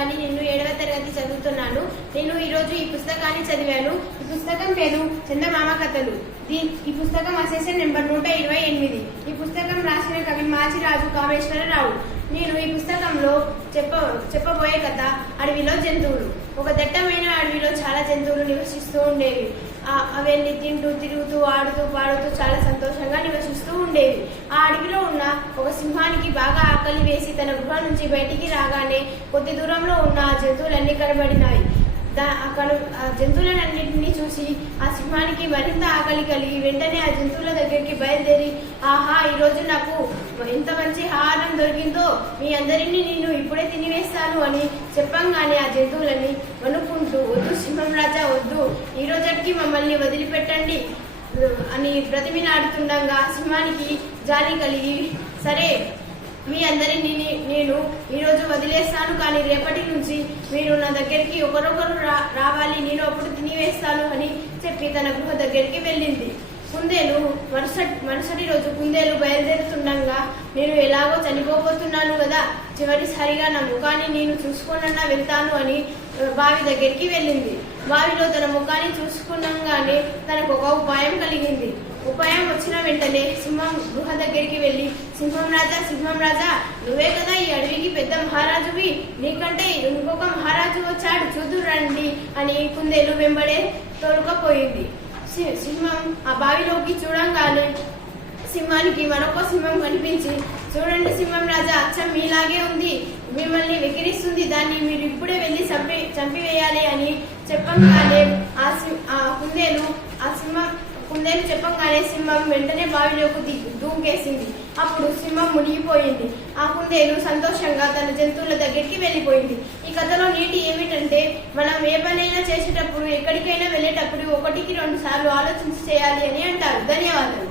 భవాని. నేను 7వ తరగతి చదువుతున్నాను. నేను ఈరోజు ఈ పుస్తకాన్ని చదివాను. ఈ పుస్తకం పేరు చందమామ కథలు. ఈ పుస్తకం అసెషన్ నెంబర్ 128. ఈ పుస్తకం రాసిన కవి మాచిరాజు కామేశ్వరరావు. నేను ఈ పుస్తకంలో చెప్పబోయే కథ అడవిలో జంతువులు. ఒక దట్టమైన అడవిలో చాలా జంతువులు నివసిస్తూ ఉండేవి. అవన్నీ తింటూ తిరుగుతూ ఆడుతూ పాడుతూ చాలా సంతోషంగా నివసిస్తూ ఉండేవి. ఆ అడవిలో ఉన్న ఒక సింహానికి బాగా ఆకలి వేసి తన గృహ నుంచి బయటికి రాగానే కొద్ది దూరంలో ఉన్న ఆ జంతువులన్నీ కనబడినాయి. ఆ జంతువులన్నింటినీ చూసి ఆ సింహానికి మరింత ఆకలి కలిగి వెంటనే ఆ జంతువుల దగ్గరికి బయలుదేరి, ఆహా, ఈరోజు నాకు ఎంత మంచి ఆహారం దొరికిందో, మీ అందరినీ నేను ఇప్పుడే తినివేస్తాను అని చెప్పంగానే ఆ జంతువులని వణుకుంటూ, వద్దు సింహం రాజా, వద్దు, ఈ రోజుకి మమ్మల్ని వదిలిపెట్టండి అని బ్రతిమిలాడుతుండగా సింహానికి జాలి కలిగి, సరే, మీ అందరినీ నేను ఈరోజు వదిలేస్తాను, కానీ రేపటి నుంచి మీరు నా దగ్గరికి ఒకరొకరు రావాలి, నేను అప్పుడు తినివేస్తాను అని చెప్పి తన గృహ దగ్గరికి వెళ్ళింది. కుందేలు మరుసటి రోజు కుందేలు బయలుదేరుతుండగా, నేను ఎలాగో చనిపోబోతున్నాను కదా, చివరిసారిగా నా ముఖాన్ని నేను చూసుకోనన్నా వెళ్తాను అని బావి దగ్గరికి వెళ్ళింది. బావిలో తన ముఖాన్ని చూసుకున్నాగానే తనకు ఒక ఉపాయం కలిగింది. ఉపాయం వచ్చిన వెంటనే సింహం గృహ దగ్గరికి వెళ్ళి, సింహం రాజా, నువ్వే కదా ఈ అడవికి పెద్ద మహారాజువి, నీకంటే ఇంకొక మహారాజు వచ్చాడు, చూదురు రండి అని కుందేలు వెంబడే తోలుకపోయింది. సింహం ఆ బావిలోకి చూడంగానే సింహానికి మరొక సింహం కనిపించి, చూడండి సింహం రాజా, అచ్చం మీలాగే ఉంది, మిమ్మల్ని వెకిరిస్తుంది, దాన్ని మీరు ఇప్పుడే వెళ్ళి చంపివేయాలి అని చెప్పంగానే కుందేలు చెప్పంగానే సింహం వెంటనే బావిలోకి దూకేసింది. అప్పుడు సింహం మునిగిపోయింది. ఆ కుందేలు సంతోషంగా తన జంతువుల దగ్గరికి వెళ్ళిపోయింది. ఈ కథలో నీతి ఏమిటంటే, మనం ఏ పనైనా చేసేటప్పుడు, ఎక్కడికైనా వెళ్ళేటప్పుడు 1కి 2 సార్లు ఆలోచించి చేయాలి అని అంటారు. ధన్యవాదాలు.